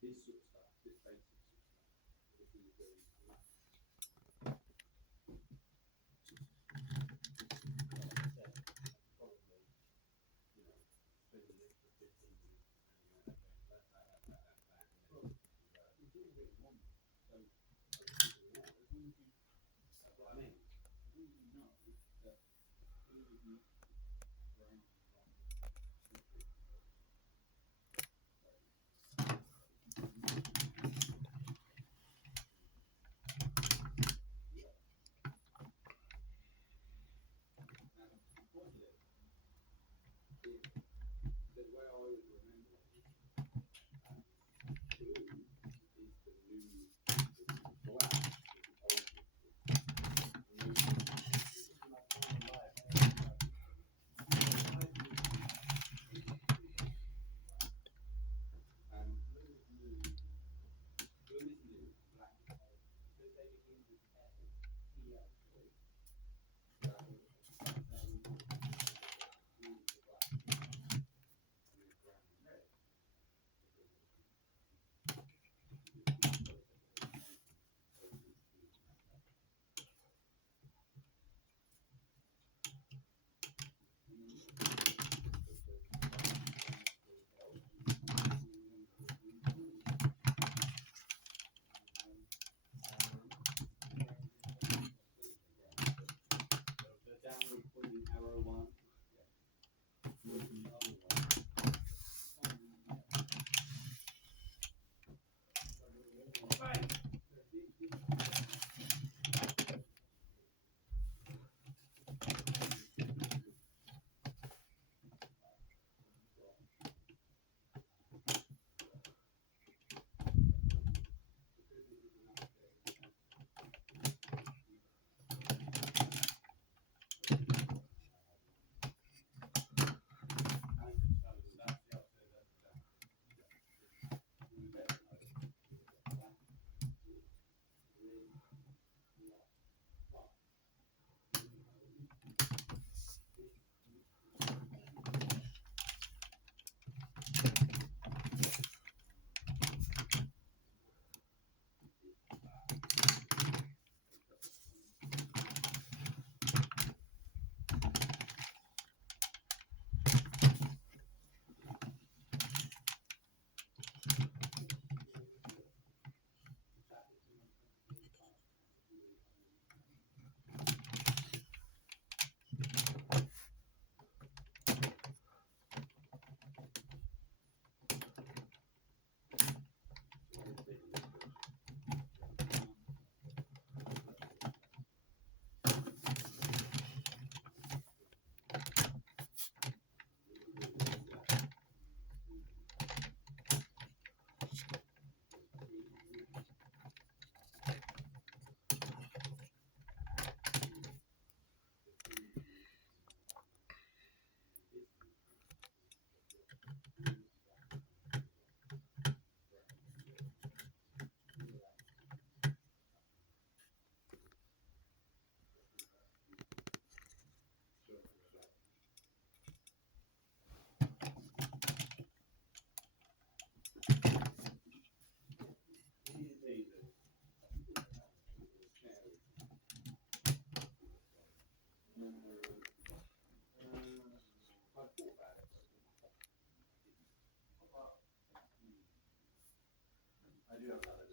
this sort of stuff, this basic sort of stuff, if we were doing a lot. Like I said, probably, you know, spend an extra 15 minutes hanging out going that, and then Well, you do really want it. So, as long as you, that's what I mean. as long as you know that food is not brown rice. And because of it, the way I always remember it is blue is the new, black is the old whiskey. And This is my final life. I have to blue is new, black is old. because they begin with L, EL. So blue is the black, and then brown and red is the whiskey. The downward pointing arrow one, was the other one. I do have another